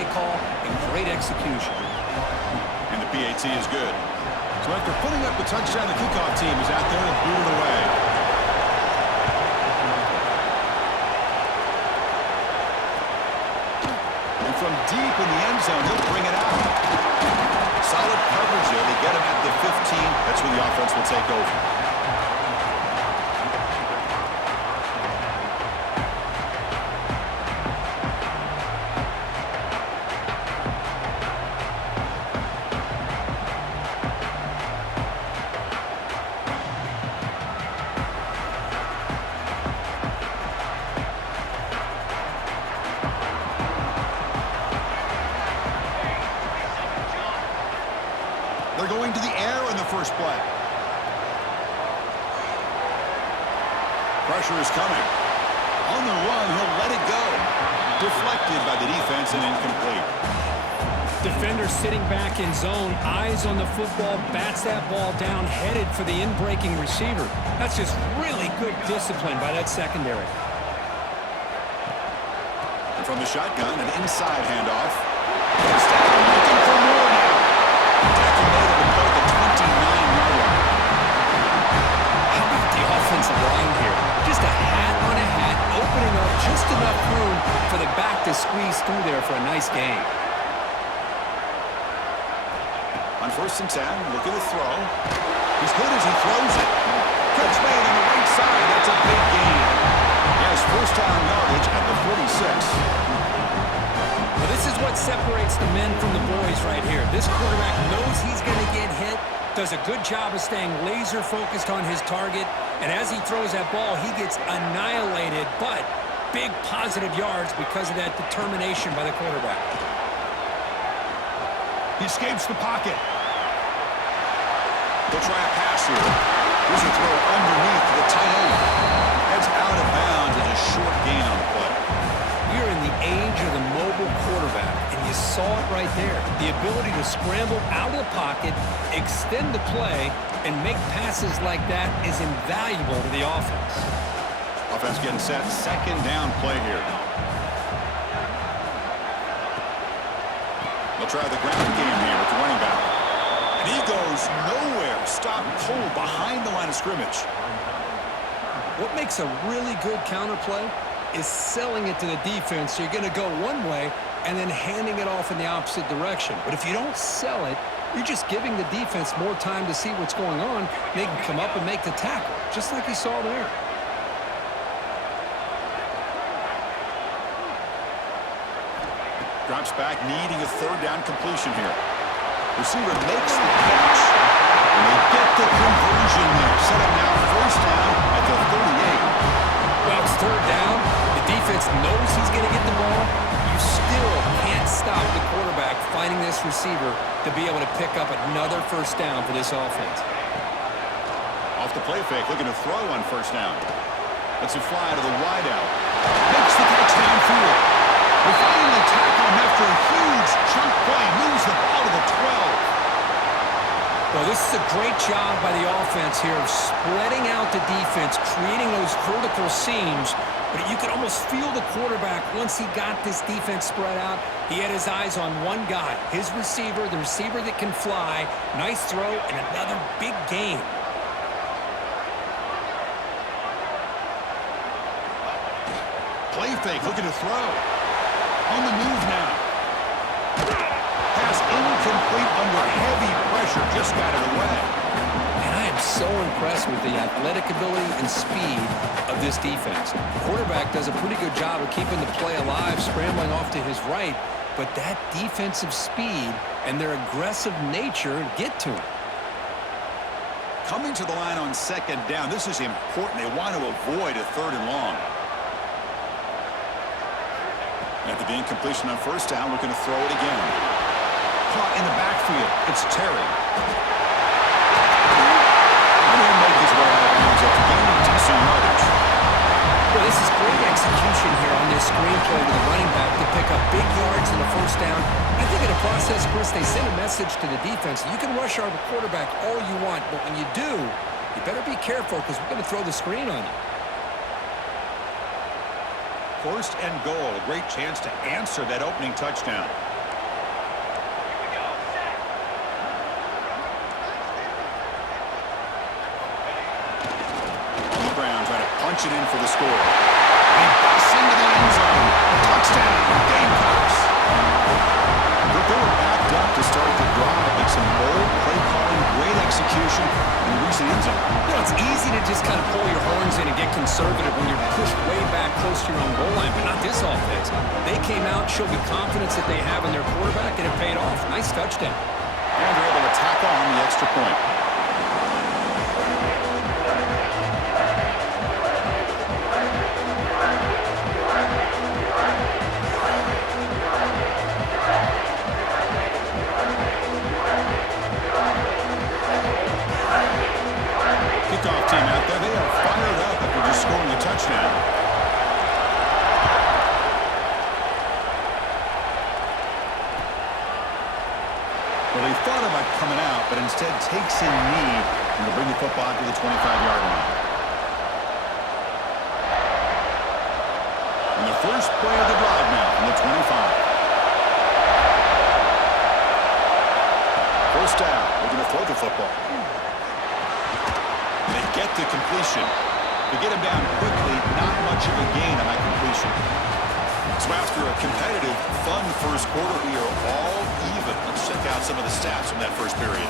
play call and great execution. And the PAT is good. So after putting up the touchdown, the kickoff team is out there to boot it away. And from deep in the end zone, they'll bring it out. Solid coverage there. They get him at the 15. That's where the offense will take over. They're going to the air in the first play. Pressure is coming. On the run, he'll let it go. Deflected by the defense and incomplete. Defender sitting back in zone, eyes on the football, bats that ball down, headed for the in-breaking receiver. That's just really good discipline by that secondary. And from the shotgun, an inside handoff. Gets down, looking for more now. Decorated to play the 29-yard line. How about the offensive line here? Just a hat on a hat, opening up just enough room for the back to squeeze through there for a nice gain. On 1st and 10, look at the throw. He's good as he throws it. Catch made on the right side. That's a big gain. He has first down yardage at the 46. Well, this is what separates the men from the boys right here. This quarterback knows he's going to get hit, does a good job of staying laser focused on his target, and as he throws that ball, he gets annihilated, but big positive yards because of that determination by the quarterback. He escapes the pocket. They'll try a pass here. Here's a throw underneath to the tight end. Heads out of bounds as a short gain on the play. We are in the age of the mobile quarterback, and you saw it right there. The ability to scramble out of the pocket, extend the play, and make passes like that is invaluable to the offense. Offense getting set. Second down play here. They'll try the ground game here with the running back. And he goes nowhere. Stop cold behind the line of scrimmage. What makes a really good counterplay is selling it to the defense. So you're going to go one way and then handing it off in the opposite direction. But if you don't sell it, you're just giving the defense more time to see what's going on. They can come up and make the tackle, just like you saw there. Drops back, needing a third down completion here. Receiver makes the catch. And they get the conversion there. Set up now first down at the 38. Well, it's third down. The defense knows he's going to get the ball. You still can't stop the quarterback finding this receiver to be able to pick up another first down for this offense. Off the play fake, looking to throw on first down. Lets it fly to the wideout. Makes the catch downfield. They finally tackle him after a huge chunk play. Moves the ball to the 12. Well, this is a great job by the offense here of spreading out the defense, creating those vertical seams. But you could almost feel the quarterback once he got this defense spread out. He had his eyes on one guy, his receiver, the receiver that can fly. Nice throw and another big gain. Play fake, looking to throw. On the move now. Pass incomplete under heavy pressure. Just got it away. And I am so impressed with the athletic ability and speed of this defense. The quarterback does a pretty good job of keeping the play alive, scrambling off to his right. But that defensive speed and their aggressive nature get to him. Coming to the line on second down. This is important. They want to avoid a third and long. After the incompletion on first down, looking to throw it again. Caught in the backfield. It's Terry. And he'll make his way out of bounds after gaining decent yardage. Well, this is great execution here on this screenplay to the running back to pick up big yards in the first down. I think in the process, Chris, they send a message to the defense. You can rush our quarterback all you want, but when you do, you better be careful because we're going to throw the screen on you. First and goal. A great chance to answer that opening touchdown. On the ground, trying to punch it in for the score. He busts into the end zone. Touchdown, Gamecocks. They were backed up to start the drive. Make some bold play calling, great execution in the recent end zone. You know, it's easy to just kind of pull your horns in and get conservative when you're pushed way back close to your own goal line, but not this offense. They came out, showed the confidence that they have in their quarterback, and it paid off. Nice touchdown. And they're able to tack on the extra point. Kickoff team out there. They are fired up after just scoring a touchdown. Well, he thought about coming out, but instead takes in knee and will bring the football to the 25-yard line. And the first play of the drive now from the 25. First down. We're going to throw the football. They get the completion. To get him down quickly, not much of a gain on that completion. So after a competitive, fun first quarter, we are all even. Let's check out some of the stats from that first period.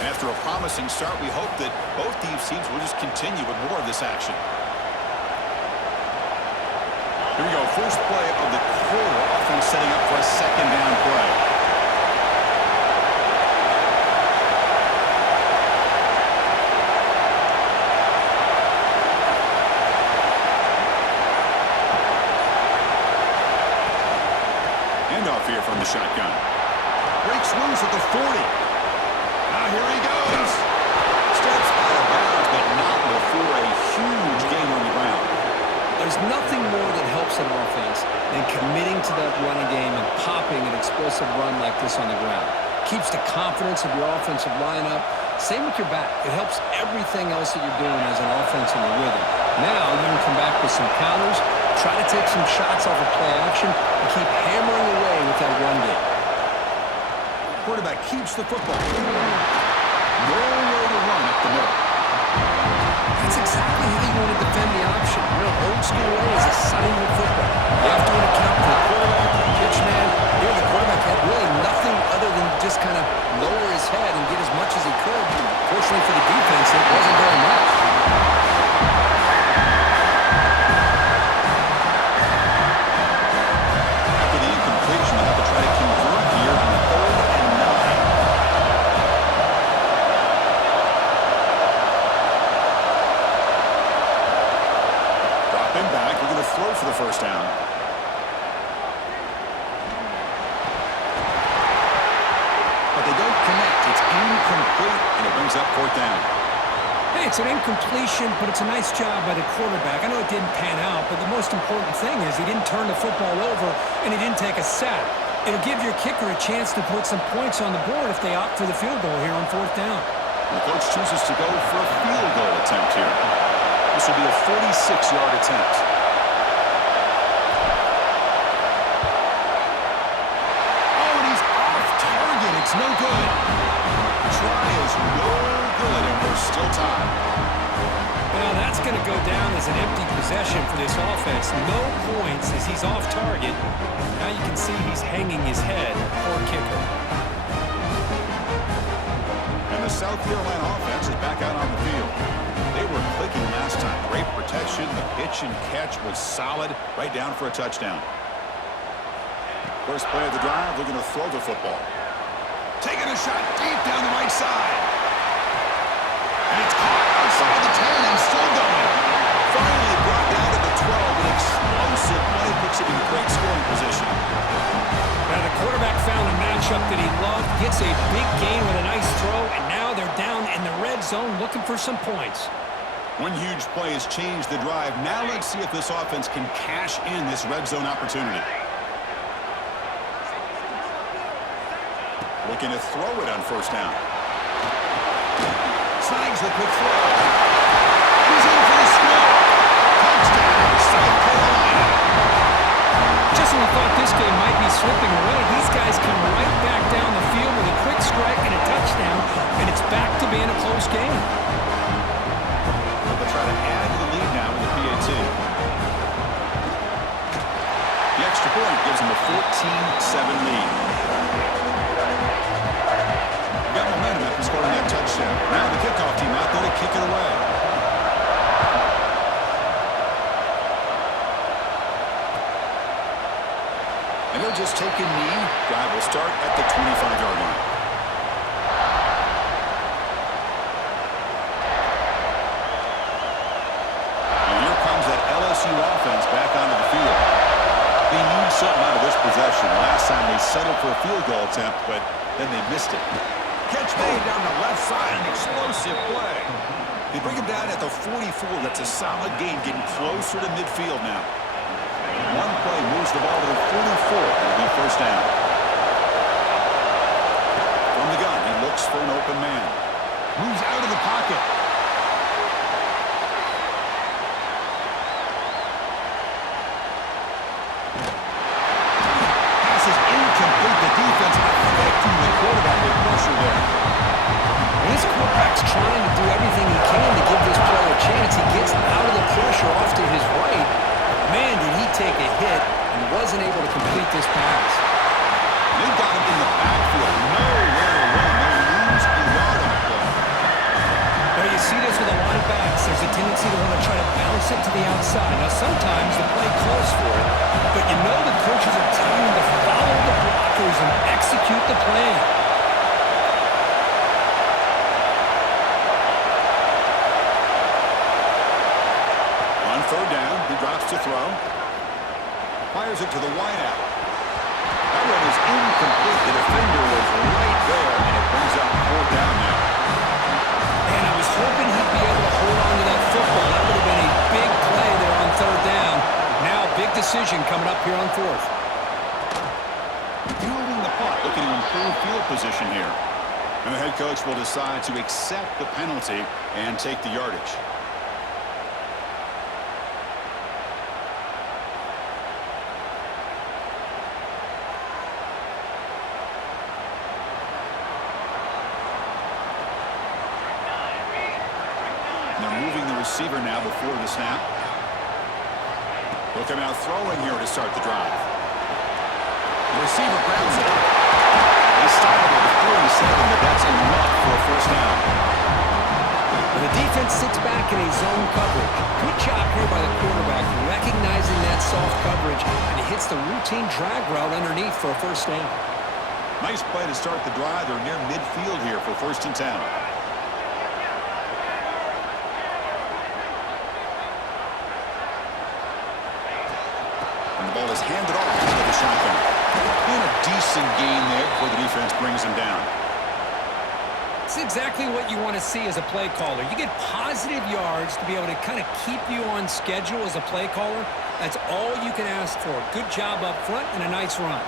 And after a promising start, we hope that both these teams will just continue with more of this action. Here we go, first play of the quarter. Offense setting up for a second down play. Handoff here from the shotgun. Breaks loose at the 40. Now here he goes. Steps out of bounds, but not before a huge gain on the ground. There's nothing more that helps an offense than committing to that running game and popping an explosive run like this on the ground. Keeps the confidence of your offensive lineup. Same with your back. It helps everything else that you're doing as an offense in the rhythm. Now you can come back with some counters, try to take some shots off of play action, and keep hammering away with that run game. Quarterback keeps the football. Nowhere to run up the middle. That's exactly how you want to defend the option. Real old school way is assignment football. You have to account for the quarterback, the pitch man. Here the quarterback had really nothing other than just kind of lower his head and get as much as he could. Fortunately for the defense, it wasn't very much. After the incompletion, they'll have to try to convert here on the 3rd and 9. Drop him back. We're going to throw for the first down. But they don't connect. It's incomplete, and it brings up 4th down. Hey, it's an incompletion, but it's a nice job by the quarterback. I know it didn't pan out, but the most important thing is he didn't turn the football over and he didn't take a sack. It'll give your kicker a chance to put some points on the board if they opt for the field goal here on 4th down. The coach chooses to go for a field goal attempt here. This will be a 46-yard attempt. Oh, and he's off target. It's no good. Try is no good, and we're still tied. Well, that's going to go down as an empty possession for this offense. No points as he's off target. Now you can see he's hanging his head. Poor kicker. And the South Carolina offense is back out on the field. They were clicking last time. Great protection. The pitch and catch was solid. Right down for a touchdown. First play of the drive, they're going to throw the football. Taking a shot deep down the right side. And it's caught outside the 10 and still going. Finally brought down to the 12. An explosive play puts him in great scoring position. Now the quarterback found a matchup that he loved, gets a big gain with a nice throw, and now they're down in the red zone looking for some points. One huge play has changed the drive. Now let's see if this offense can cash in this red zone opportunity. Looking to throw it on first down. Snags the quick throw. He's in for the score. Touchdown, South Carolina. we thought this game might be slipping away, these guys come right back down the field with a quick strike and a touchdown, and it's back to being a close game. They'll try to add to the lead now with the PAT. The extra point gives them a 14-7 lead. Got momentum after scoring that touchdown. Now the kickoff team out there to kick it away. And they'll just take a knee. Drive will start at the 25-yard line. And here comes that LSU offense back onto the field. They need something out of this possession. Last time they settled for a field goal attempt, but then they missed it. Catch made down the left side, an explosive play. They bring him down at the 44. That's a solid gain, getting closer to midfield now. One play moves the ball to the 44. It'll be first down. From the gun, he looks for an open man. Moves out of the pocket. Pass is incomplete. The defense affecting the quarterback with pressure there. This quarterback's trying to do everything he can to give this player a chance. He gets out of the pressure off to his right. Man, did he take a hit and wasn't able to complete this pass. They got him in the backfield. Nowhere to run. They lose a yard on the play. Now, you see this with a lot of backs. There's a tendency to want to try to bounce it to the outside. Now, sometimes the play calls for it, but you know the coaches are telling them to follow the blockers and execute the plan. On third down, he drops to throw. Fires it to the wideout. That one is incomplete. The defender was right there, and it brings up fourth down now. And I was hoping he'd be able to hold on to that football. That would have been a big play there on third down. Now, big decision coming up here on fourth. Fielding the punt, looking to improve field position here. And the head coach will decide to accept the penalty and take the yardage. They're moving the receiver now before the snap. They'll come out throwing here to start the drive. The receiver grabs it. They stop it at the 47, but that's enough for a first down. The defense sits back in a zone coverage. Good job here by the quarterback, recognizing that soft coverage, and he hits the routine drag route underneath for a first down. Nice play to start the drive. They're near midfield here for first and 10. And the ball is handed off into the shotgun. And a decent gain there before the defense brings him down. It's exactly what you want to see as a play caller. You get positive yards to be able to kind of keep you on schedule as a play caller. That's all you can ask for. Good job up front and a nice run.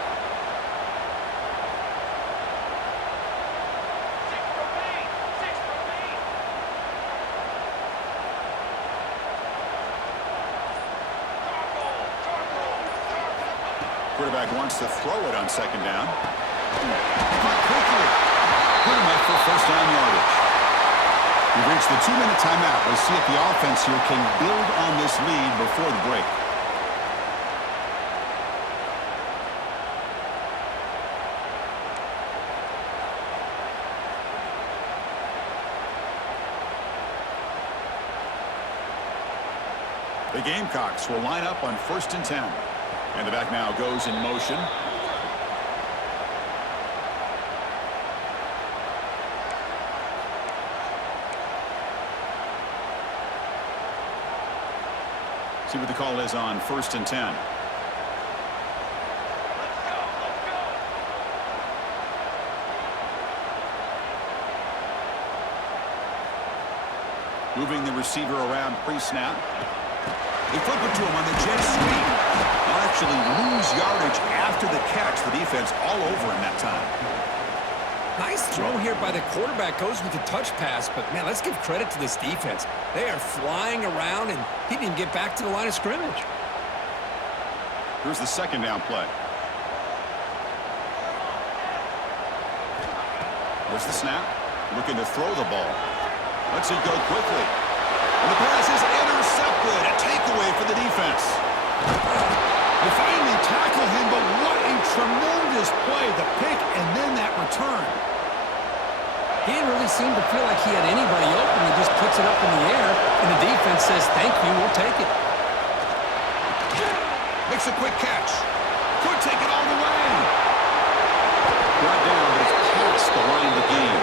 Quarterback wants to throw it on second down. Caught quickly. Good enough for first down yardage. We've reached the 2-minute timeout. We'll see if the offense here can build on this lead before the break. The Gamecocks will line up on first and 10. And the back now goes in motion. See what the call is on first and 10. Moving the receiver around pre-snap. They flip it to him on the jet sweep. They'll actually lose yardage after the catch. The defense all over him that time. Nice throw here by the quarterback. Goes with the touch pass, but man, let's give credit to this defense. They are flying around, and he didn't even get back to the line of scrimmage. Here's the second down play. There's the snap. Looking to throw the ball. Lets it go quickly. And the pass is intercepted. A takeaway for the defense. They finally tackle him, but what a tremendous play. The pick and then that return. He didn't really seem to feel like he had anybody open. He just puts it up in the air, and the defense says, thank you, we'll take it. Makes a quick catch. Could take it all the way. Brought down, but it's past the line of the game.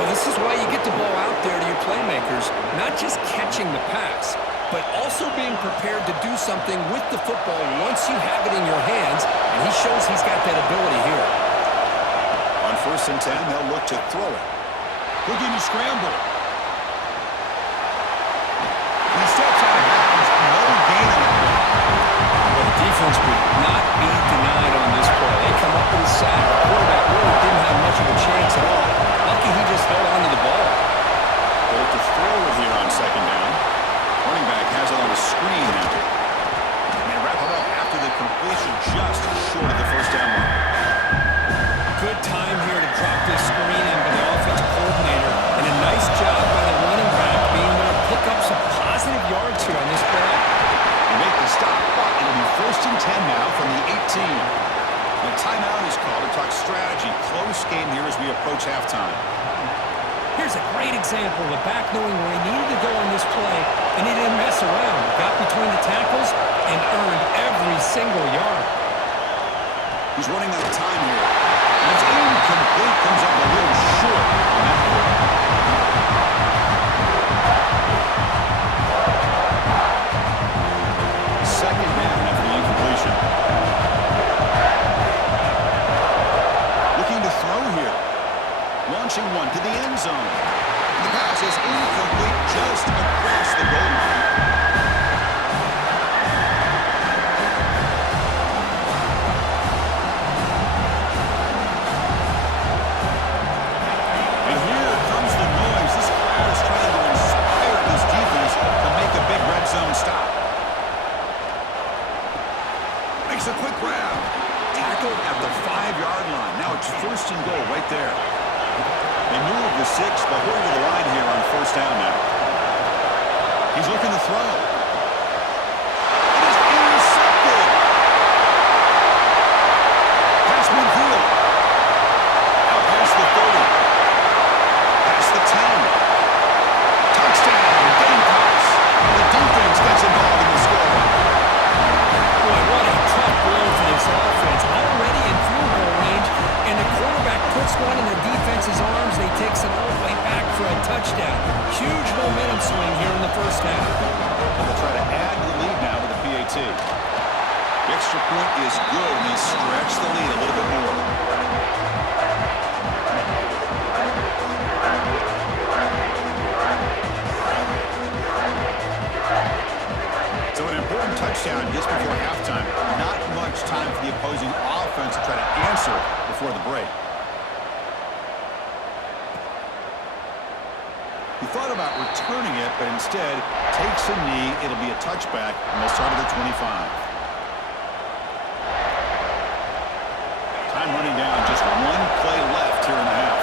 Well, this is why you get the ball out there to your playmakers, not just catching the pass, but also being prepared to do something with the football once you have it in your hands, and he shows he's got that ability here. On 1st and 10, they'll look to throw it. Looking to scramble. He steps out of bounds. No gain on the play. Well, the defense would not be denied on this play. They come up with a sack. The quarterback really didn't have much of a chance at all. Lucky he just held on to the ball. They'll look to throw it here on 2nd down. Running back has it on a screen now. And they wrap it up after the completion just short of the 1st down line. Good time here to drop this screen in by the offensive coordinator, and a nice job by the running back being able to pick up some positive yards here on this play. They make the stop, but it'll be 1st and 10 now from the 18. The timeout is called to talk strategy. Close game here as we approach halftime. Here's a great example of a back knowing where he needed to go on this play, and he didn't mess around. Got between the tackles and earned every single yard. He's running out of time here. And it's incomplete. Comes up a little short on that play. Second down after the incompletion. Looking to throw here. Launching one to the end zone. And the pass is incomplete just across the goal line. And here comes the noise. This crowd is trying to inspire this defense to make a big red zone stop. Makes a quick grab. Tackled at the 5-yard line. Now it's 1st and goal right there. They move the 6, but we're to the line here on 1st down now. He's looking to throw. It is intercepted. Pass midfield. Out past the 30. Past the 10. Touchdown. Gamecocks. The defense gets involved in the score. Boy, what a tough blow for this offense. Already in field goal range, and the quarterback puts one in the defense's arms, and he takes it all the way back for a touchdown. Huge momentum swing here in the 1st half. And they'll try to add the lead now with the PAT. The extra point is good, and they stretch the lead a little bit more. So an important touchdown just before halftime. Not much time for the opposing offense to try to answer before the break. He thought about returning it, but instead takes a knee. It'll be a touchback, and they'll start at the 25. Time running down, just one play left here in the half.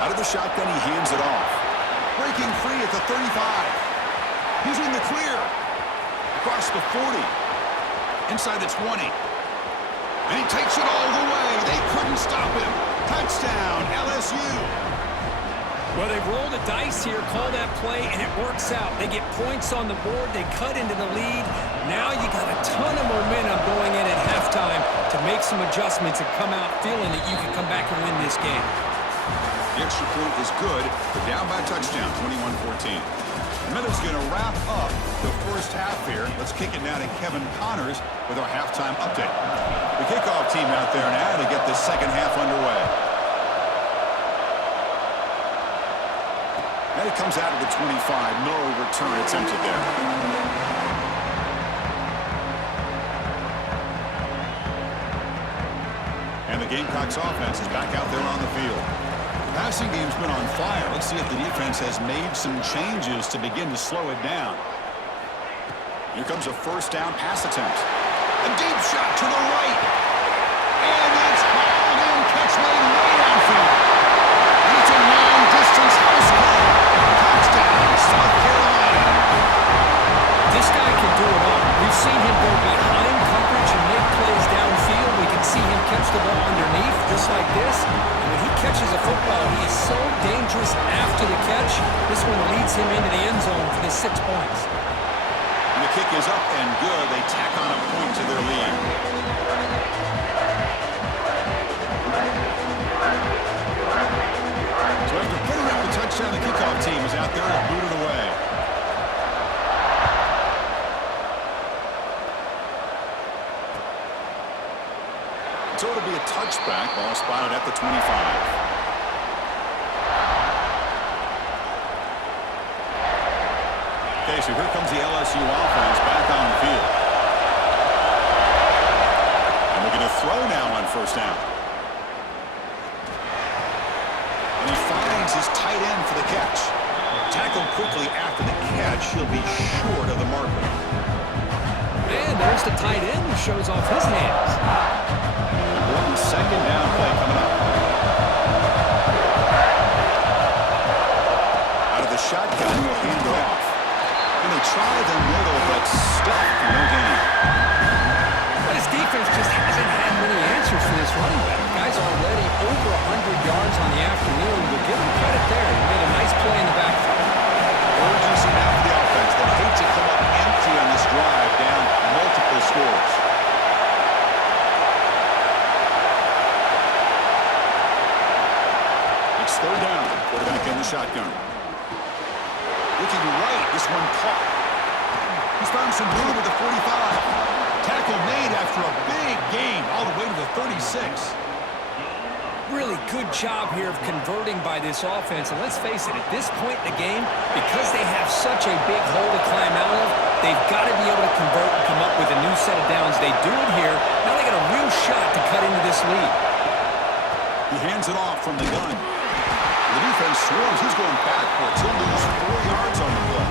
Out of the shotgun, he hands it off. Breaking free at the 35. He's in the clear. Across the 40. Inside the 20. And he takes it all the way. They couldn't stop him. Touchdown, LSU. Well, they roll the dice here, call that play, and it works out. They get points on the board. They cut into the lead. Now you got a ton of momentum going in at halftime to make some adjustments and come out feeling that you can come back and win this game. The extra point is good. They're down by a touchdown, 21-14. The Minutes going to wrap up the 1st half here. Let's kick it now to Kevin Connors with our halftime update. The kickoff team out there now to get the 2nd half underway. And it comes out of the 25. No return attempted there. And the Gamecocks offense is back out there on the field. Passing game's been on fire. Let's see if the defense has made some changes to begin to slow it down. Here comes a first down pass attempt. A deep shot to the right. And it's hauled in. Catch made way downfield. And it's a long-distance house call. Touchdown, South Carolina. This guy can do it all. We've seen him go behind coverage and make plays downfield. We can see him catch the ball underneath, just like this. And when he catches a football, he is so dangerous after the catch. This one leads him into the end zone for the 6 points. And the kick is up and good. They tack on a point to their lead. So after putting up the touchdown, the kickoff team is out there and booted away. So it'll be a touchback. Ball spotted at the 25. Okay, so here comes the LSU offense back on the field. And we're going to throw now on first down. And he finds his tight end for the catch. Tackled quickly after the catch. He'll be short of the marker. And there's the tight end who shows off his hands. One second down play coming up. Out of the shotgun, he'll hand it off. And they try the middle, but stuffed, no gain. But his defense just hasn't had many answers for this running back. The guy's already over 100 yards on the afternoon. We'll give him credit there. He made a nice play in the backfield. Urgency now for the offense. They hate to come up empty on this drive, down multiple scores. It's third down. Quarterback in the shotgun. Looking right, this one caught. He's found some room at the 45. Tackle made after a big gain, all the way to the 36. Really good job here of converting by this offense. And let's face it, at this point in the game, because they have such a big hole to climb out of, they've got to be able to convert and come up with a new set of downs. They do it here. Now they got a real shot to cut into this lead. He hands it off from the gun. The defense swarms. He's going backwards. He'll lose 4 yards on the play.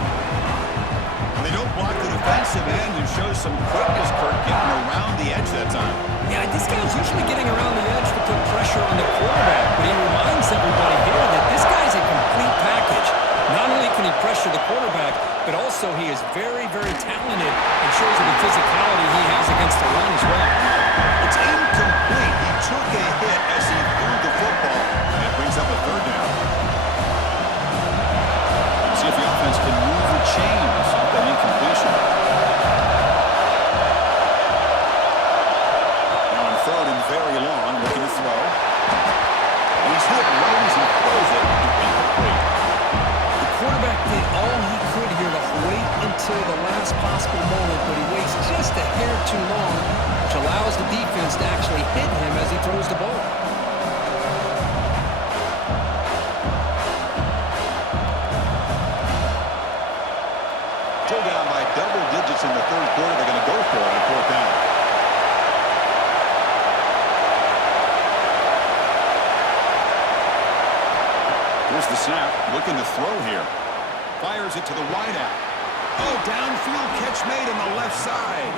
And they don't block the defensive end and show some quickness, Kurt, getting around the edge that time. Yeah, this guy's usually getting around the edge to put pressure on the quarterback, but he reminds everybody here that this guy's a complete package. Not only can he pressure the quarterback, but also he is very, very talented and shows you the physicality he has against the run as well. It's incomplete. He took a hit as he threw the football, and it brings up a third down. See if the offense can move the chains off that incompletion. Now on third and very long, looking to throw. And he's hit right as he throws it. Incomplete. The quarterback did all he could here to wait until the last possible moment, but he waits just a hair too long, which allows the defense to actually hit him as he throws the ball. Still down by double digits in the third quarter. They're going to go for it on fourth down. Here's the snap. Looking to throw here. Fires it to the wideout. Oh, downfield catch made on the left side.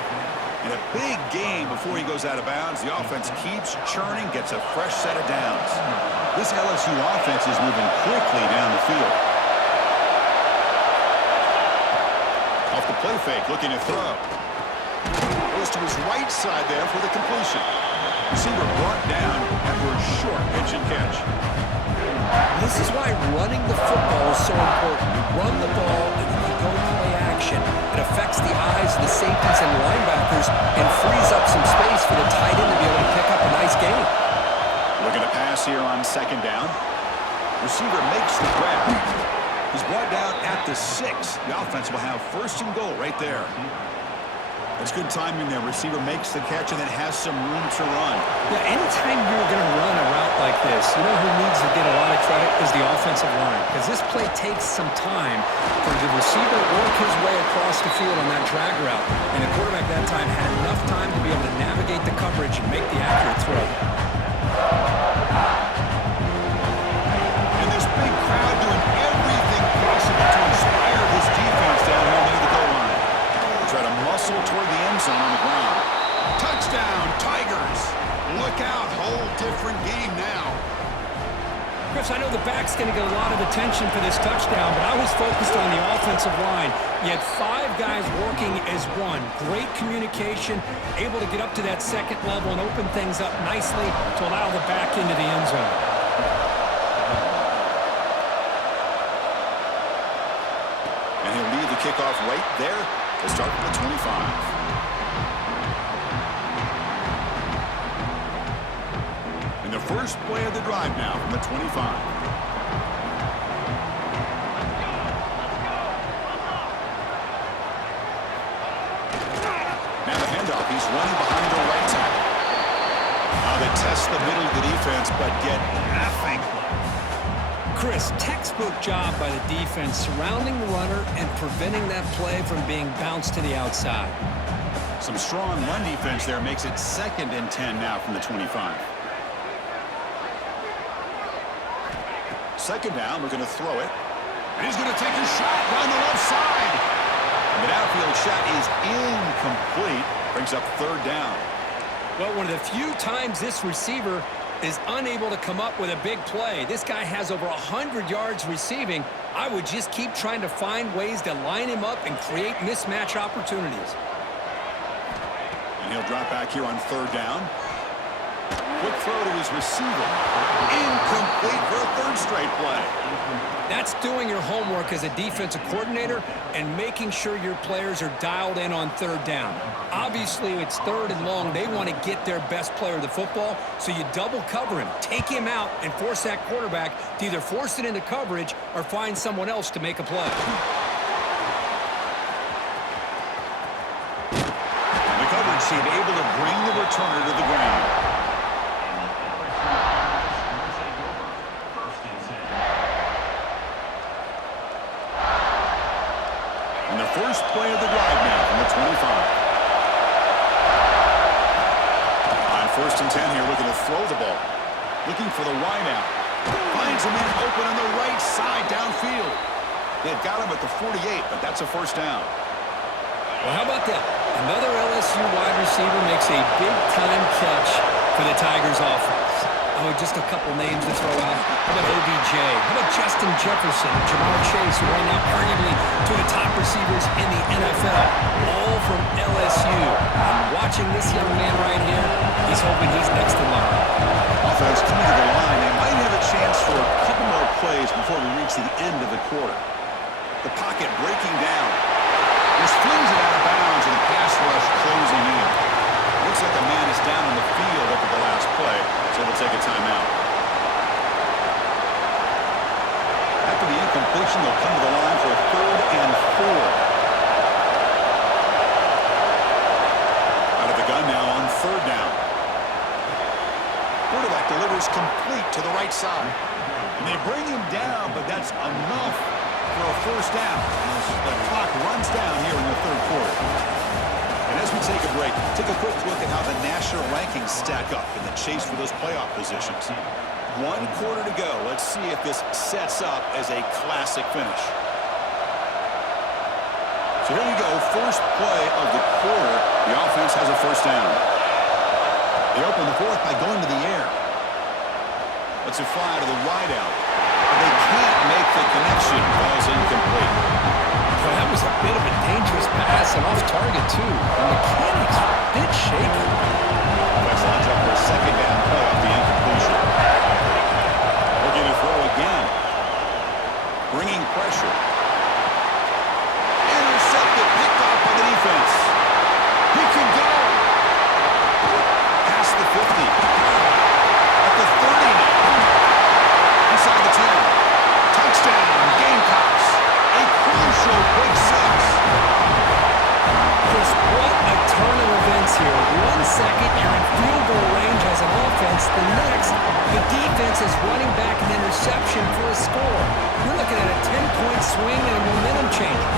And a big gain before he goes out of bounds. The offense keeps churning, gets a fresh set of downs. This LSU offense is moving quickly down the field. Off the play fake, looking to throw. Goes to his right side there for the completion. Receiver brought down after a short pitch and catch. This is why running the football is so important. You run the ball and then you go play action. It affects the eyes of the safeties and linebackers and frees up some space for the tight end to be able to pick up a nice gain. Looking to pass here on second down. Receiver makes the grab. He's brought down at the 6. The offense will have first and goal right there. That's good timing there. Receiver makes the catch and then has some room to run. Yeah, anytime you're going to run a route like this, you know who needs to get a lot of credit is the offensive line. Because this play takes some time for the receiver to work his way across the field on that drag route. And the quarterback that time had enough time to be able to navigate the coverage and make the accurate throw. going to get a lot of attention for this touchdown, but I was focused on the offensive line. You had 5 guys working as one. Great communication, able to get up to that second level and open things up nicely to allow the back into the end zone. And he'll lead the kickoff right there to start with the 25. And the first play of the drive now from the 25. Now the handoff. He's running behind the right tackle. Now they test the middle of the defense, but get nothing. Chris, textbook job by the defense surrounding the runner and preventing that play from being bounced to the outside. Some strong run defense there makes it 2nd and 10 now from the 25. 2nd down, we're going to throw it. And he's going to take a shot down the left side. And the downfield shot is incomplete. Brings up 3rd down. Well, one of the few times this receiver is unable to come up with a big play. This guy has over 100 yards receiving. I would just keep trying to find ways to line him up and create mismatch opportunities. And he'll drop back here on 3rd down. Quick throw to his receiver. Incomplete for a 3rd straight play. That's doing your homework as a defensive coordinator and making sure your players are dialed in on 3rd down. Obviously, it's 3rd and long. They want to get their best player of the football, so you double cover him, take him out, and force that quarterback to either force it into coverage or find someone else to make a play. The coverage team able to bring the returner to the ground. And the first play of the drive now from the 25. On 1st and 10 here, looking to throw the ball. Looking for the wide out. Finds a man open on the right side downfield. They've got him at the 48, but that's a 1st down. Well, how about that? Another LSU wide receiver makes a big-time catch for the Tigers offense. Oh, just a couple names to throw out. How about OBJ? How about Justin Jefferson, Jamar Chase, who right now arguably two of the top receivers in the NFL, all from LSU. And watching this young man right here, he's hoping he's next in line. Offense coming to the line. They might have a chance for a couple more plays before we reach the end of the quarter. The pocket breaking down. Just flings it out of bounds and the pass rush closing in. Looks like the man is down on the field after the last play, so we'll take a timeout. After the incompletion, they'll come to the line for a 3rd and 4. Out of the gun now on 3rd down. Quarterback delivers complete to the right side. And they bring him down, but that's enough for a 1st down. The clock runs down here in the 3rd quarter. And as we take a break, take a quick look at how the national rankings stack up in the chase for those playoff positions. 1 quarter to go. Let's see if this sets up as a classic finish. So here we go. First play of the quarter. The offense has a 1st down. They open the 4th by going to the air. Lets it fly to the wide out. But they can't make the connection. Ball's incomplete. Well, that was a bit of a dangerous pass and off target, too. The mechanics were a bit shaky. Offense lines up for a 2nd down play off the incompletion. Looking to throw again. Bringing pressure. Intercepted, picked off by the defense. He can go. Past the 50. At the 30 now. Inside the 10. Touchdown, Gamecocks. A crucial big 6. Chris, what a turn of events here. 1 second, you're in field goal range as an offense. The next, the defense is running back an interception for a score. We're looking at a 10-point swing and a momentum changer.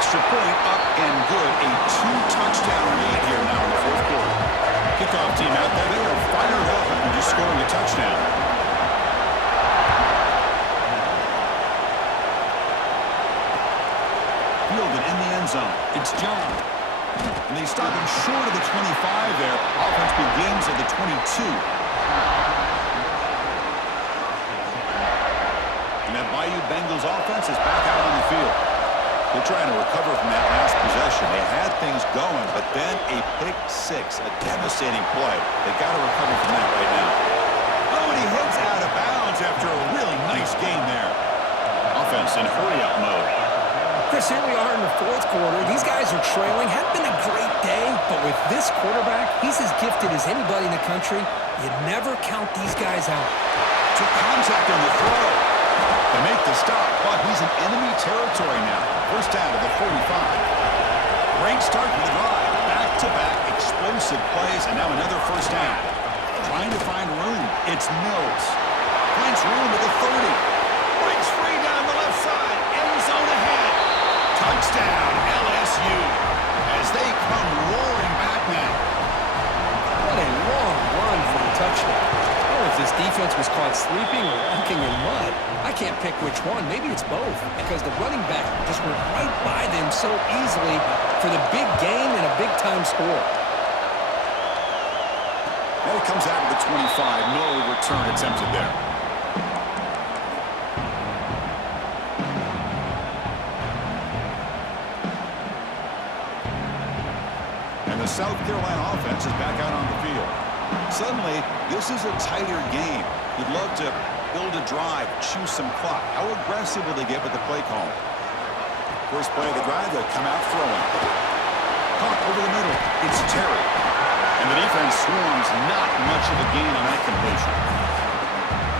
Extra point up and good. A 2-touchdown lead here now in the 4th quarter. Kickoff team out there. They are fired up after just scoring a touchdown. Fielded in the end zone. It's John. And they stop him short of the 25 there. Offense begins at the 22. And that Bayou Bengals offense is back out on the field. They're trying to recover from that last possession. They had things going, but then a pick six, a devastating play. They got to recover from that right now. Oh, and he heads out of bounds after a really nice game there. Offense in hurry-up mode. Chris, here we are in the fourth quarter. These guys are trailing. Had been a great day, but with this quarterback, he's as gifted as anybody in the country. You never count these guys out. Took contact on the throw. They make the stop, but he's in enemy territory now. First down to the 45. Great start to the drive. Back-to-back explosive plays, and now another first down. Trying to find room. It's Mills. Finds room at the 30. Breaks free down the left side. End zone ahead. Touchdown, LSU. As they come roaring back now. What a long run for the touchdown. I don't know if this defense was caught sleeping or walking in mud. I can't pick which one. Maybe it's both, because the running back just went right by them so easily for the big gain and a big-time score. Well, he comes out of the 25. No return attempted there. And the South Carolina offense is back out on the field. Suddenly, this is a tighter game. You'd love to build a drive, choose some clock. How aggressive will they get with the play call? First play of the drive, they'll come out throwing. Caught over the middle. It's Terry. And the defense swarms, not much of a gain on that completion.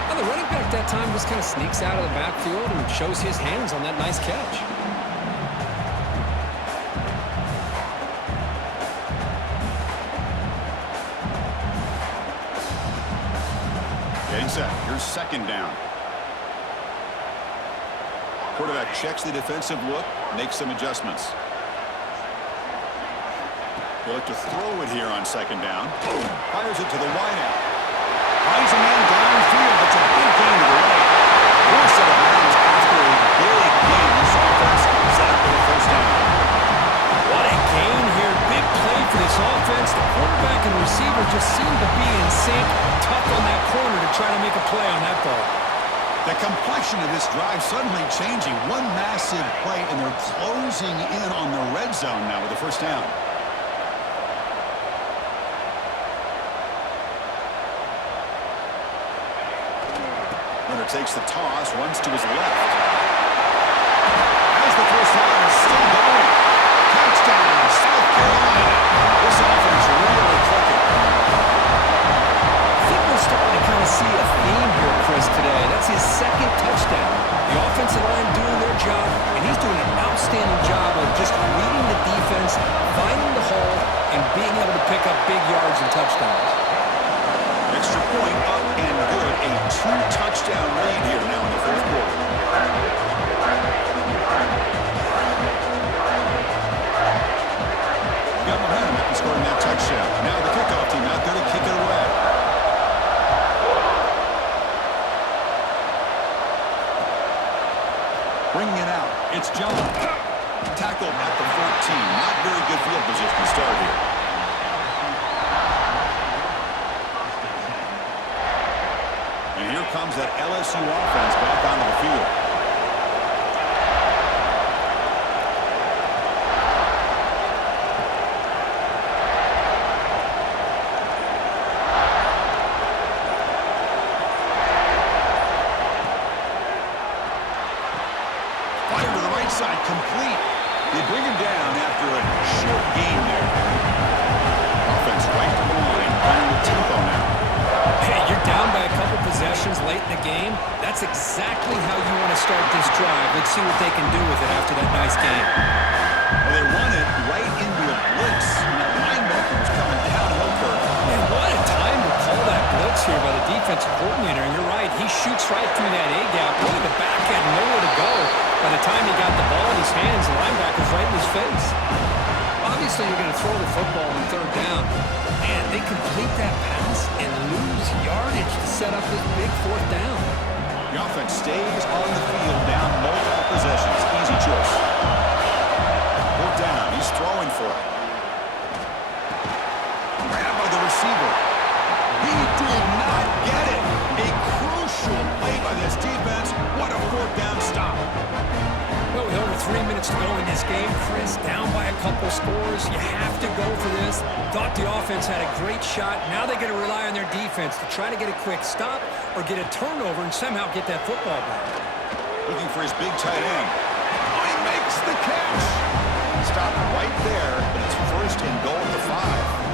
Well, the running back that time just kind of sneaks out of the backfield and shows his hands on that nice catch. Getting set. Here's second down. Quarterback checks the defensive look, makes some adjustments. They look to throw it here on second down. Fires it to the wideout. Finds a man downfield. It's a big gain to the right. Force out of bounds after a big gain. This offense set up for the first down. What a gain here. Big play for this offense. The quarterback and receiver just seem to be in sync. Tough on that corner to try to make a play on that ball. The complexion of this drive suddenly changing. One massive play, and they're closing in on the red zone now with the first down. Runner takes the toss, runs to his left. As the first down is still going. Touchdown, South Carolina. This offense really clicking. I think we're starting to kind of see a theme here, Chris, today. That's his second touchdown. The offensive line doing their job, and he's doing an outstanding job of just reading the defense, finding the hole, and being able to pick up big yards and touchdowns. Extra point up and good. A two-touchdown lead here now in the fourth quarter. Got momentum after scoring that touchdown. Now the kickoff team out there to kick it away. Bringing it out. It's John. Tackled at the 14. Not very good field position to start here. And here comes that LSU offense back onto the field. Fire to the right side, complete. They bring him down after a short gain there. Offense right to the line, playing with tempo now. Hey, you're down by a couple possessions late in the game. That's exactly how you want to start this drive. Let's see what they can do with it after that nice game. Well, they run it right into a blitz. And that linebacker was coming downhill curve. Man, what a time to call that blitz here by the defensive coordinator. And you're right, he shoots right through that A-gap. Really, the back had nowhere to go. By the time he got the ball in his hands, the linebacker's right in his face. Obviously, you're going to throw the football on third down. Man, they complete that pass and lose yardage to set up this big fourth down. The offense stays on the field down multiple possessions. Easy choice. Fourth down. He's throwing for it. Grabbed by the receiver. He did not get it. A crucial play by this defense. What a fourth 3 minutes to go in this game, Chris. Down by a couple scores. You have to go for this. Thought the offense had a great shot. Now they're going to rely on their defense to try to get a quick stop or get a turnover and somehow get that football back. Looking for his big tight end. Oh, he makes the catch. Stop right there, but it's first and goal at the 5.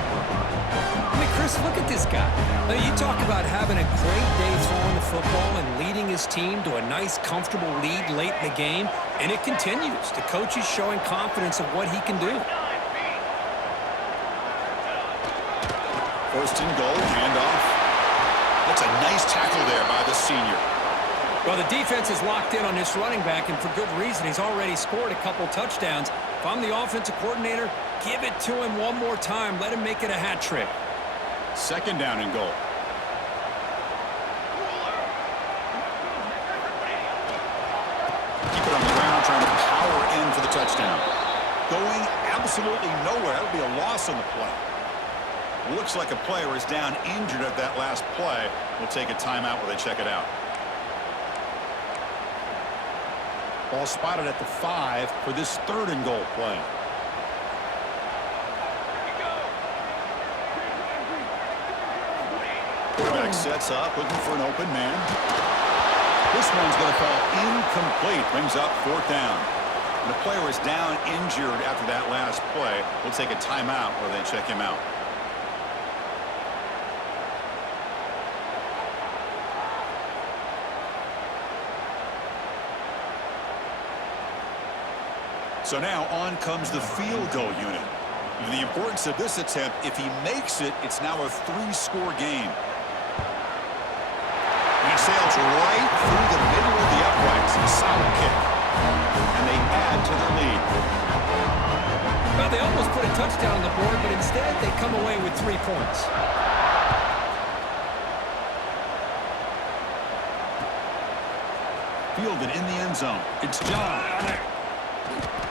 I mean, Chris, look at this guy. I mean, you talk about having a great day throwing the football and leading his team to a nice, comfortable lead late in the game, and it continues. The coach is showing confidence of what he can do. First and goal, handoff. That's a nice tackle there by the senior. Well, the defense is locked in on this running back, and for good reason. He's already scored a couple touchdowns. If I'm the offensive coordinator, give it to him one more time. Let him make it a hat trick. Second down and goal. Keep it on the ground, trying to power in for the touchdown. Going absolutely nowhere. That'll be a loss on the play. Looks like a player is down injured at that last play. We'll take a timeout while they check it out. Ball spotted at the 5 for this third and goal play. Quarterback sets up, looking for an open man. This one's going to fall incomplete. Brings up fourth down. And the player is down injured after that last play. We'll take a timeout while they check him out. So now on comes the field goal unit. The importance of this attempt, if he makes it, it's now a 3-score game. And it sails right through the middle of the uprights. A solid kick. And they add to their lead. Well, they almost put a touchdown on the board, but instead they come away with 3 points. Fielded in the end zone. It's John.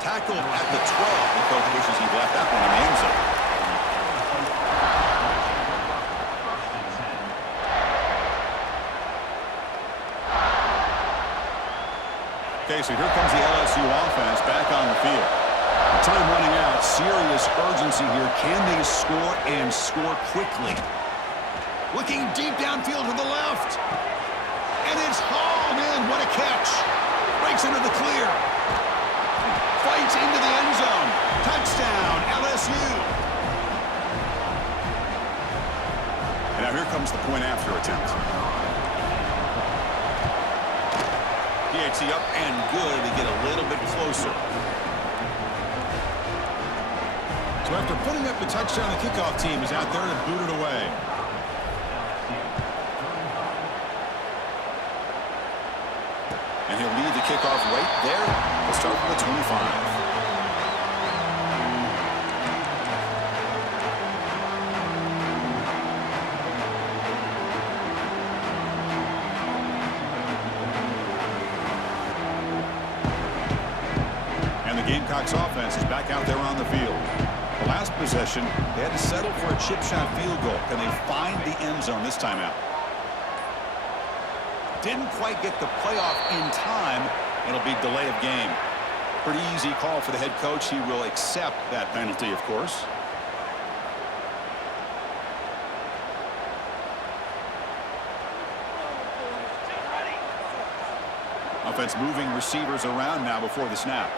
Tackled at the 12. The coach wishes he left that one in the end zone. Okay, so here comes the LSU offense back on the field. Time running out. Serious urgency here. Can they score and score quickly? Looking deep downfield to the left. And it's hauled in. What a catch. Breaks into the clear. Fights into the end zone. Touchdown, LSU. And now here comes the point after attempt. PAT up and good. They get a little bit closer. So after putting up the touchdown, the kickoff team is out there to boot it away. And he'll lead the kickoff right there. We'll start from the 25. And the Gamecocks offense is back out there on the field. The last possession, they had to settle for a chip shot field goal. Can they find the end zone this time out? Didn't quite get the playoff in time. It'll be delay of game. Pretty easy call for the head coach. He will accept that penalty, of course. Offense moving receivers around now before the snap.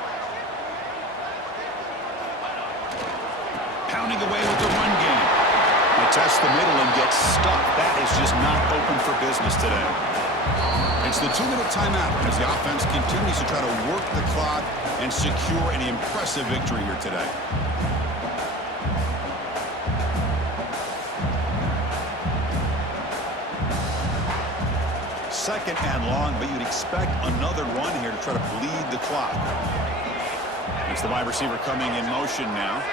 Pounding away with the run game. They test the middle and get stuck. That is just not open for business today. It's the 2-minute timeout as the offense continues to try to work the clock and secure an impressive victory here today. Second and long, but you'd expect another run here to try to bleed the clock. It's the wide receiver coming in motion now.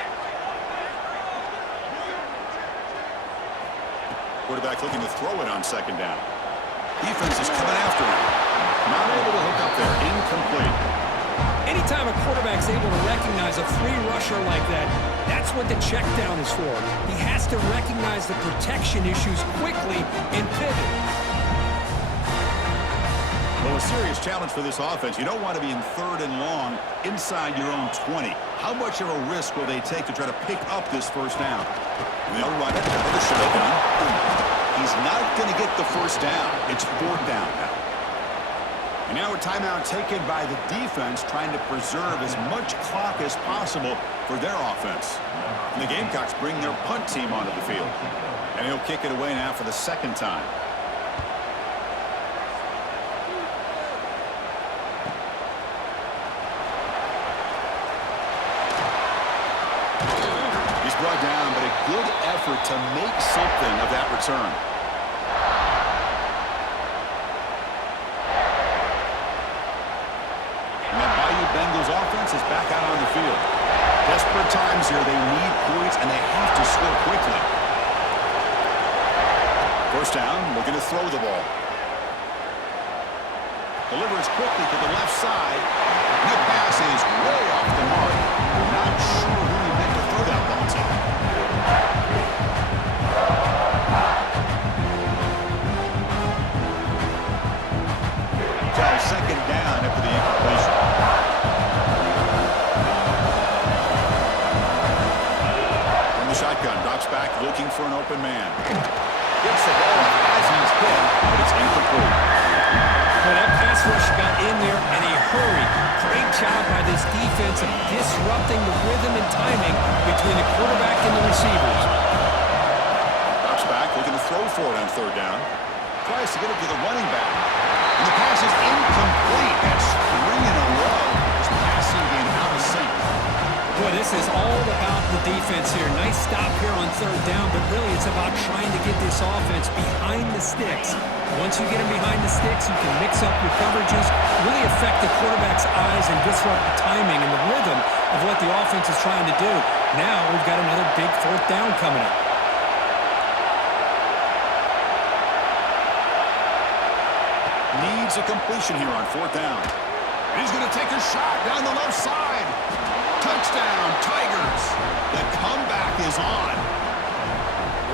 Quarterback looking to throw it on second down. Defense is coming after him. Not able to hook up there. Incomplete. Anytime a quarterback's able to recognize a free rusher like that, that's what the check down is for. He has to recognize the protection issues quickly and pivot. Well, a serious challenge for this offense. You don't want to be in 3rd and long inside your own 20. How much of a risk will they take to try to pick up this first down? They'll run it out of the shotgun. He's not going to get the first down. It's 4th down now. And now a timeout taken by the defense, trying to preserve as much clock as possible for their offense. And the Gamecocks bring their punt team onto the field. And he'll kick it away now for the 2nd time. He's brought down, but a good effort to make something of that return. And that Bayou Bengals offense is back out on the field. Desperate times here. They need points, and they have to score quickly. First down, looking to throw the ball. Delivers quickly to the left side. And the pass is way off the mark. Not sure who he meant to throw that ball to. Until 2nd down after the incompletion. From the shotgun, drops back looking for an open man. Gets the ball as he's hit, but it's incomplete. Well, that pass rush got in there in a hurry. Great job by this defense of disrupting the rhythm and timing between the quarterback and the receivers. Drops back, looking to throw for it on 3rd down. Tries to get it to the running back. And the pass is incomplete. That's 3 in a row. His passing game out of sync. Boy, this is all about the defense here. Nice stop here on 3rd down, but really it's about trying to get this offense behind the sticks. Once you get them behind the sticks, you can mix up your coverages, really affect the quarterback's eyes and disrupt the timing and the rhythm of what the offense is trying to do. Now we've got another big 4th down coming up. Needs a completion here on 4th down. And he's going to take a shot down the left side. Touchdown, Tigers. The comeback is on.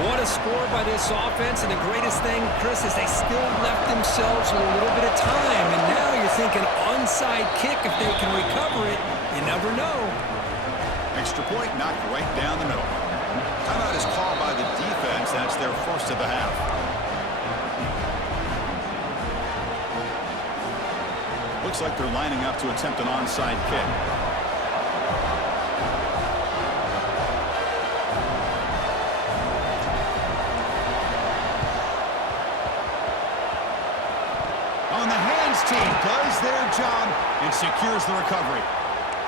What a score by this offense, and the greatest thing, Chris, is they still left themselves a little bit of time, and now you're thinking onside kick if they can recover it. You never know. Extra point knocked right down the middle. Timeout is called by the defense. That's their first of the half. Looks like they're lining up to attempt an onside kick. On the hands team does their job and secures the recovery.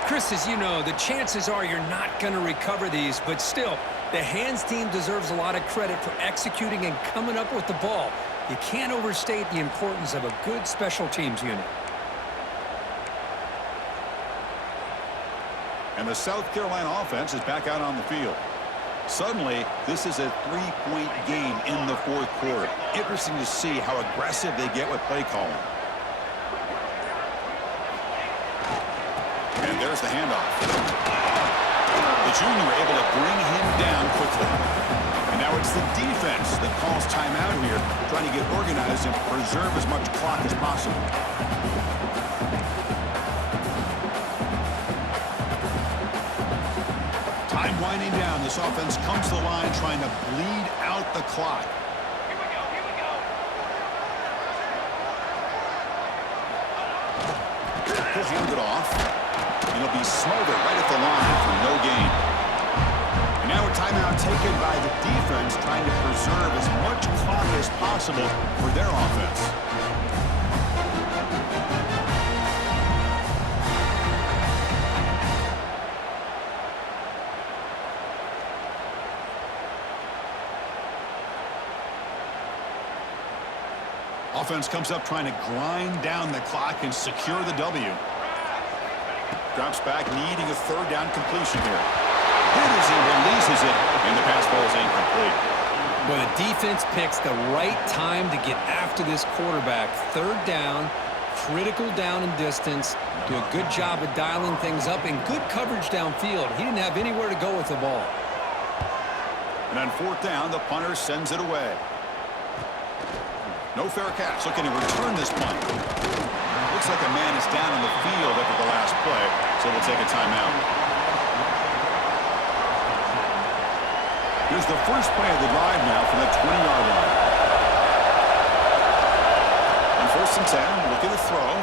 Chris, as you know, the chances are you're not going to recover these, but still, the hands team deserves a lot of credit for executing and coming up with the ball. You can't overstate the importance of a good special teams unit. And the South Carolina offense is back out on the field. Suddenly, this is a 3-point game in the 4th quarter. Interesting to see how aggressive they get with play calling. And there's the handoff. The junior able to bring him down quickly. And now it's the defense that calls timeout here, trying to get organized and preserve as much clock as possible. Time winding down. This offense comes to the line trying to bleed out the clock. Here we go, here we go. He'll hand it off. And he'll be smothered right at the line for no gain. And now a timeout taken by the defense, trying to preserve as much clock as possible for their offense. Offense comes up trying to grind down the clock and secure the W. Drops back, needing a 3rd down completion here. Hit as he releases it, and the pass ball is incomplete. Well, the defense picks the right time to get after this quarterback. 3rd down, critical down and distance. Do a good job of dialing things up and good coverage downfield. He didn't have anywhere to go with the ball. And on 4th down, the punter sends it away. No fair catch. Looking to return this punt. looks like a man is down on the field after the last play, so we'll take a timeout. Here's the first play of the drive now from the 20-yard line. On 1st and 10, looking to throw.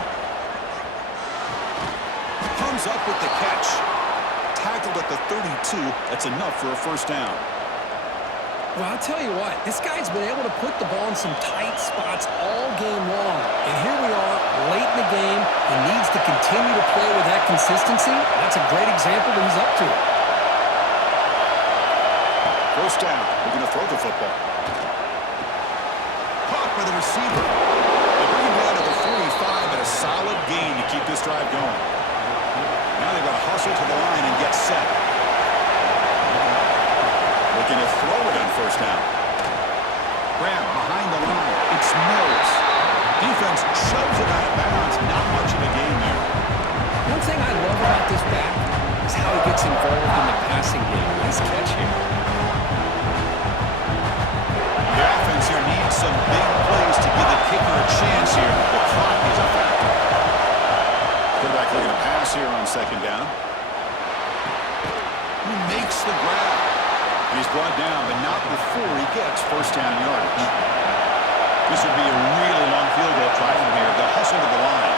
Comes up with the catch. Tackled at the 32. That's enough for a first down. Well, I'll tell you what, this guy's been able to put the ball in some tight spots all game long. And here we are, late in the game. He needs to continue to play with that consistency. That's a great example that he's up to it. First down. We're going to throw the football. Caught by the receiver. They bring him down to the 45 at a solid gain to keep this drive going. Now they've got to hustle to the line and get set. Looking to throw it on first down. Grab behind the line. It's Mills. Defense shoves it out of bounds. Not much of a gain there. One thing I love about this back is how he gets involved in the passing game. Nice catch here. The offense here needs some big plays to give the kicker a chance here. The clock is a factor. Quarterback looking to pass here on second down. He makes the grab. He's brought down, but not before he gets first down yardage. This would be a really long field goal try from here. They'll hustle to the line.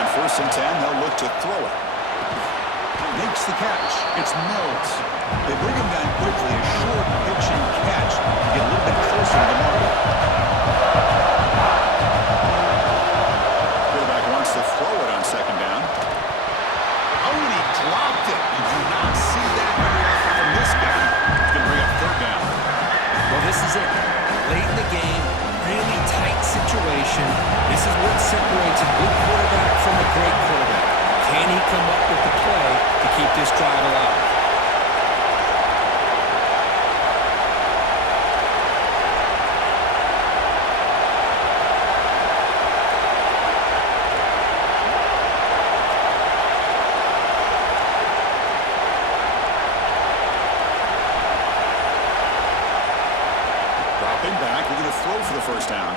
On 1st and 10, they'll look to throw it. Makes the catch. It's Mills. They bring him down quickly. A short pitch and catch to get a little bit closer to the mark. Quarterback wants to throw it on second down. Oh, and he dropped it. You do not see that very often from this guy. He's going to bring up third down. Well, this is it. Late in the game, really tight situation. This is what separates a good quarterback from a great quarterback. Can he come up with the play to keep this drive alive? Dropping back, we're going to throw for the first down.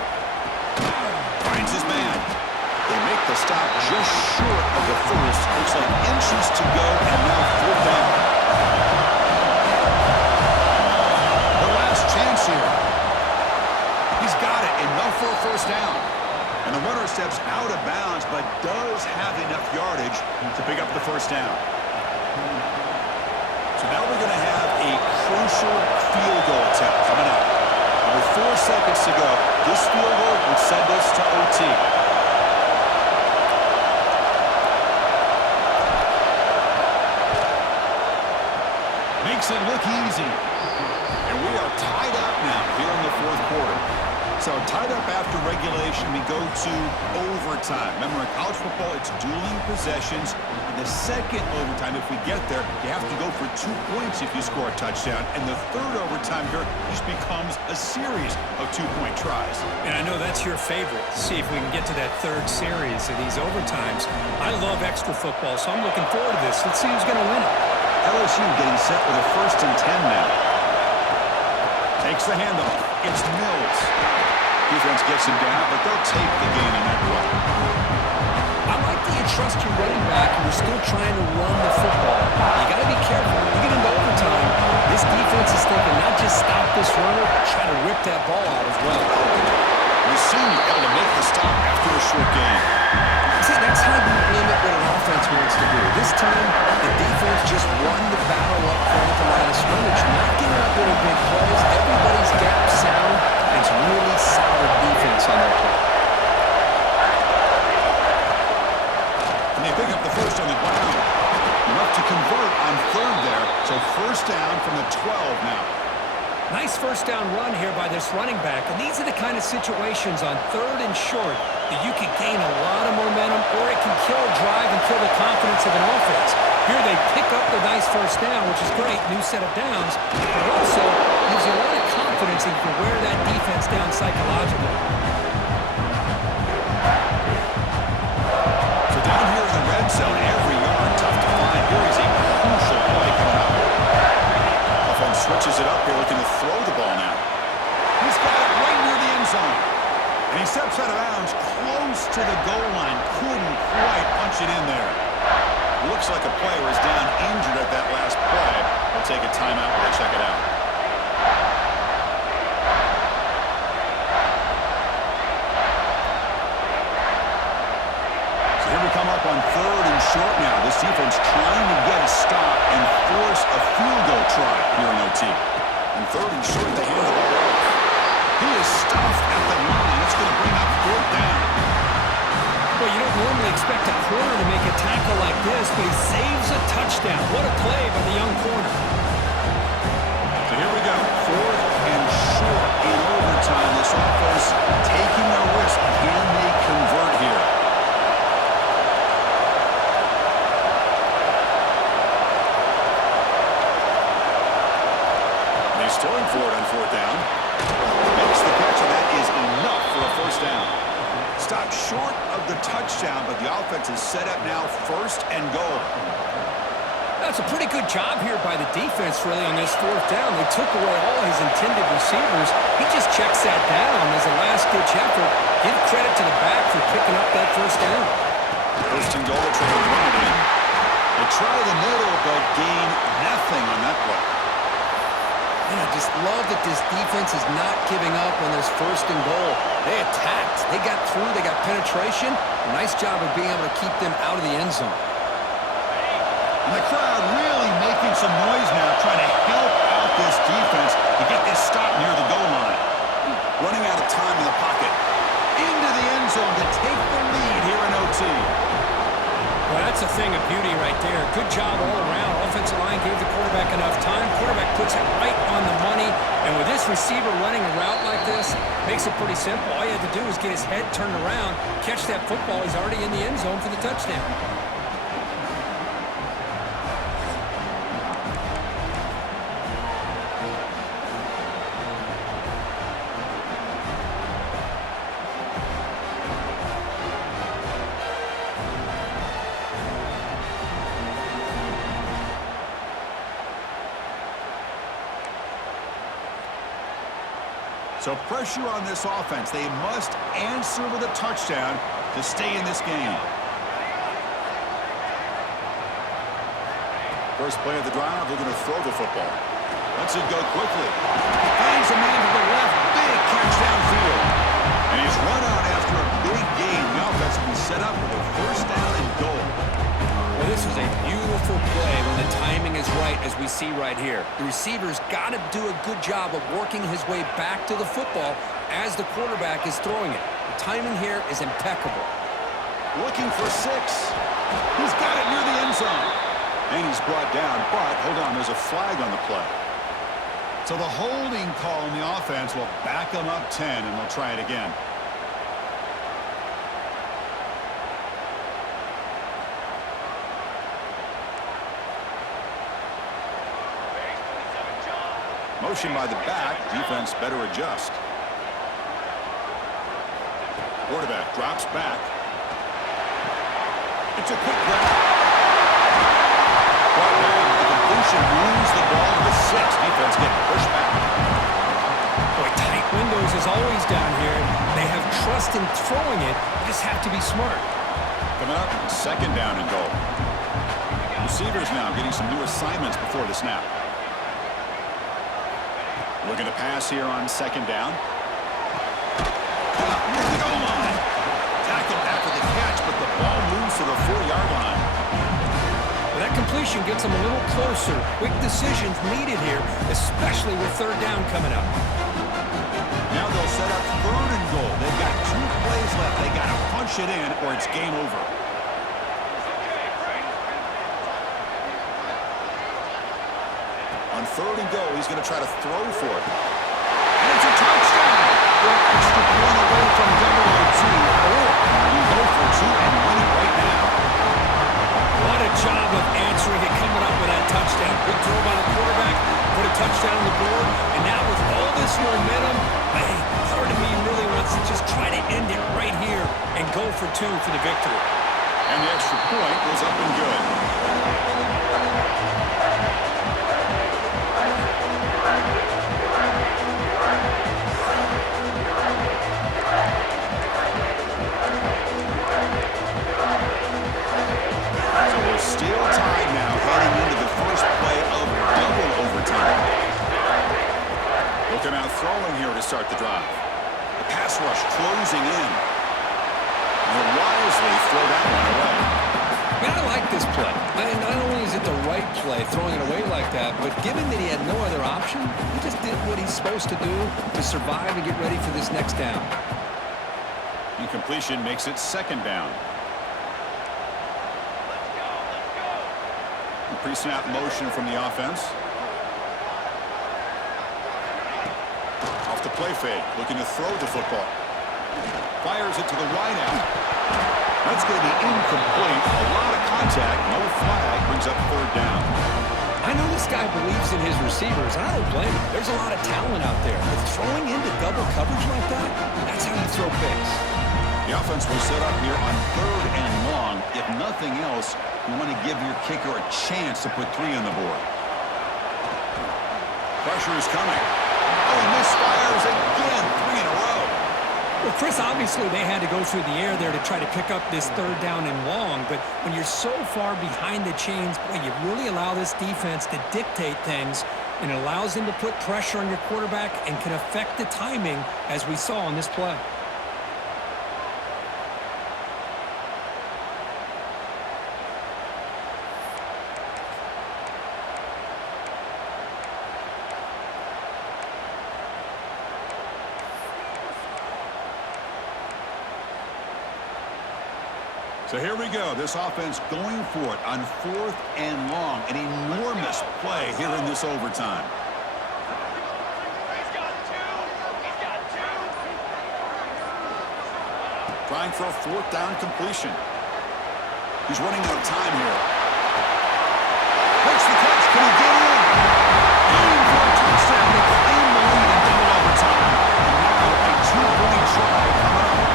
Finds his man. They make the stop just short of the first. Looks like inches to go, and now fourth down. The last chance here. He's got it. Enough for a first down. And the runner steps out of bounds, but does have enough yardage to pick up the first down. So now we're going to have a crucial field goal attempt coming up. With 4 seconds to go, this field goal would send us to OT. Makes it look easy. And we are tied up now here in the 4th quarter. So tied up after regulation, we go to overtime. Remember, in college football, it's dueling possessions. In the second overtime, if we get there, you have to go for 2 points if you score a touchdown. And the third overtime here just becomes a series of 2-point tries. And I know that's your favorite. See if we can get to that third series of these overtimes. I love extra football, so I'm looking forward to this. Let's see who's going to win it. LSU getting set with a 1st and 10 now. Takes the handoff. It's Mills. Defense gets him down, but they'll take the gain on that run. I like that you trust your running back and you're still trying to run the football. You got to be careful. You get into overtime, this defense is thinking not just stop this runner, but try to rip that ball out as well. The senior able to make the stop after a short gain. See, that's how you limit what an offense wants to do. This time, the defense just won the battle up front at the line of scrimmage, not giving up any big plays. Everybody's gap sound. It's really solid defense on their play. And they pick up the first on the ground. Enough to convert on third there. So first down from the 12 now. Nice first down run here by this running back. And these are the kind of situations on third and short that you can gain a lot of momentum, or it can kill a drive and kill the confidence of an offense. Here they pick up the nice first down, which is great, new set of downs, but it also gives you a lot of confidence that you can wear that defense down psychologically. So down here in the red zone, every yard tough to find. Here is a crucial play coming up. Offense switches it up here, looking to throw the ball now. He's got it right near the end zone. And he steps out of bounds close to the goal line. punch it in there. Looks like a player is down injured at that last play. They'll take a timeout while they check it out. So here we come up on 3rd and short now. This defense trying to get a stop and force a field goal try here in OT. And 3rd and short, they hand the ball off. He is stuffed at the line. It's going to bring up 4th down. Well, you don't normally expect a corner to make a tackle like this, but he saves a touchdown. What a play by the young corner. So here we go. 4th and short in overtime. This offense taking a risk. Can they convert here? And he's throwing for it on 4th down. Makes the catch, and that is enough for a 1st down. Stopped short of the touchdown, but the offense is set up now 1st and goal. That's a pretty good job here by the defense, really, on this 4th down. They took away all his intended receivers. He just checks that down as a last-ditch effort. Give credit to the back for picking up that 1st down. 1st and goal, trying to run it in. They try the middle, but gain nothing on that play. And I just love that this defense is not giving up on this 1st and goal. They attacked. They got through. They got penetration. A nice job of being able to keep them out of the end zone. And the crowd really making some noise now, trying to help out this defense to get this stop near the goal line. Running out of time in the pocket. Into the end zone to take the lead here in OT. Well, that's a thing of beauty right there. Good job all around. Offensive line gave the quarterback enough time. Quarterback puts it right on the money. And with this receiver running a route like this, makes it pretty simple. All you had to do was get his head turned around, catch that football. He's already in the end zone for the touchdown. So pressure on this offense. They must answer with a touchdown to stay in this game. First play of the drive, they're going to throw the football. Lets it go quickly. Finds a man to the left. Big catch downfield. And he's run out after a big gain. The offense will be set up with a 1st down and goal. Well, this is a beautiful play when the timing is right, as we see right here. The receiver's got to do a good job of working his way back to the football as the quarterback is throwing it. The timing here is impeccable. Looking for 6. He's got it near the end zone. And he's brought down, but hold on, there's a flag on the play. So the holding call on the offense will back them up 10, and they'll try it again. Motion by the back. Defense better adjust. Quarterback drops back. It's a quick grab. Brought down. The completion moves the ball to the 6. Defense getting pushed back. Boy, tight windows as always down here. They have trust in throwing it. They just have to be smart. Coming up, 2nd down and goal. Receivers now getting some new assignments before the snap. Looking to pass here on 2nd down. Near the goal line. Tackled after the catch, but the ball moves to the 4-yard line. Well, that completion gets them a little closer. Quick decisions needed here, especially with 3rd down coming up. Now they'll set up 3rd and goal. They've got 2 plays left. They got to punch it in or it's game over. On 3rd and goal, he's going to try to throw for it. And it's a touchdown. They're an extra point away from double O2, or you go for 2 and win it right now. What a job of answering it, coming up with that touchdown. Good throw by the quarterback, put a touchdown on the board, and now with all this momentum, man, part of me really wants to just try to end it right here and go for 2 for the victory. And the extra point was up and good. big play throwing it away like that, but given that he had no other option, he just did what he's supposed to do to survive and get ready for this next down. Incompletion makes it second down. Pre-snap motion from the offense. Off the play fake, looking to throw the football. Fires it to the wide out. That's going to be incomplete. A lot of contact, no flag, brings up third down. I know this guy believes in his receivers, and I don't blame him. There's a lot of talent out there, but throwing into double coverage like that, that's how you throw picks. The offense will set up here on third and long. If nothing else, you want to give your kicker a chance to put 3 on the board. Pressure is coming. Oh, misfires again, 3 in a row. Well, Chris, obviously they had to go through the air there to try to pick up this third down and long, but when you're so far behind the chains, boy, you really allow this defense to dictate things, and it allows them to put pressure on your quarterback and can affect the timing, as we saw on this play. So here we go. This offense going for it on fourth and long. An enormous play here in this overtime. He's got 2. He's got 2. Trying for a fourth down completion. He's running out of time here. Makes the catch. Can he get in? Aim for a touchdown. They claim the lead in double overtime. And now a 2-point try coming up.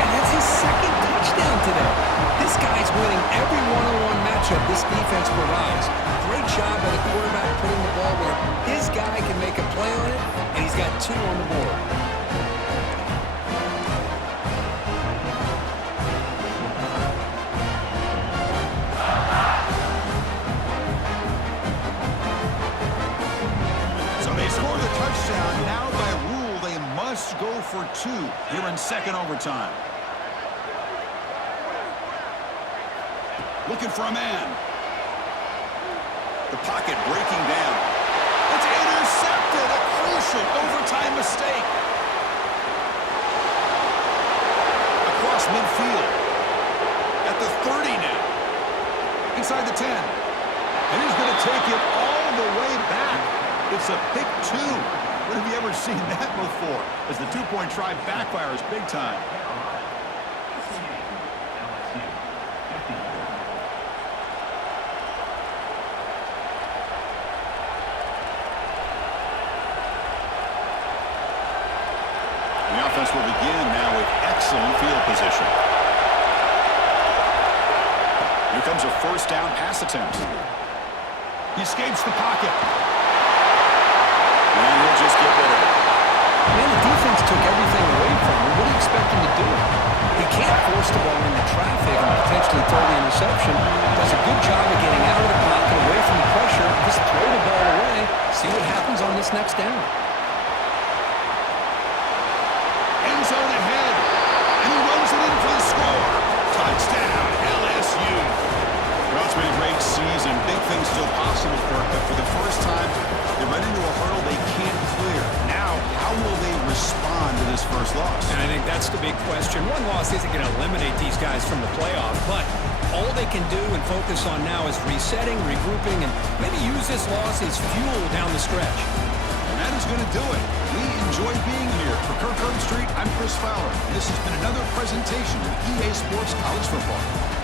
And that's his second touchdown today. This guy's winning every one-on-one matchup this defense provides. Great job by the quarterback putting the ball where his guy can make a play on it, and he's got 2 on the board. So they score the touchdown. Now by rule, they must go for 2 here in second overtime. Looking for a man. The pocket breaking down. It's intercepted. A crucial overtime mistake. Across midfield. At the 30 now. Inside the 10. And he's going to take it all the way back. It's a pick 2. When have you ever seen that before? As the 2-point try backfires big time. The offense will begin now with excellent field position. Here comes a first down pass attempt. He escapes the pocket. And he'll just get rid of it. Man, the defense took everything away from him. What do you expect him to do? He can't force the ball into traffic and potentially throw the interception. Does a good job of getting out of the pocket, away from the pressure, just throw the ball away, see what happens on this next down. End zone ahead. And he runs it in for the score. Touchdown, LSU. Well, it's been a great season. Big things still possible, Kirk, but for the first time, they run into a hurdle they can't clear. Now, how will they respond to this first loss? And I think that's the big question. One loss isn't going to eliminate these guys from the playoff, but all they can do and focus on now is resetting, regrouping, and maybe use this loss as fuel down the stretch. And that is going to do it. We enjoy being here. For Kirk Herbstreit, I'm Chris Fowler. This has been another presentation of EA Sports College Football.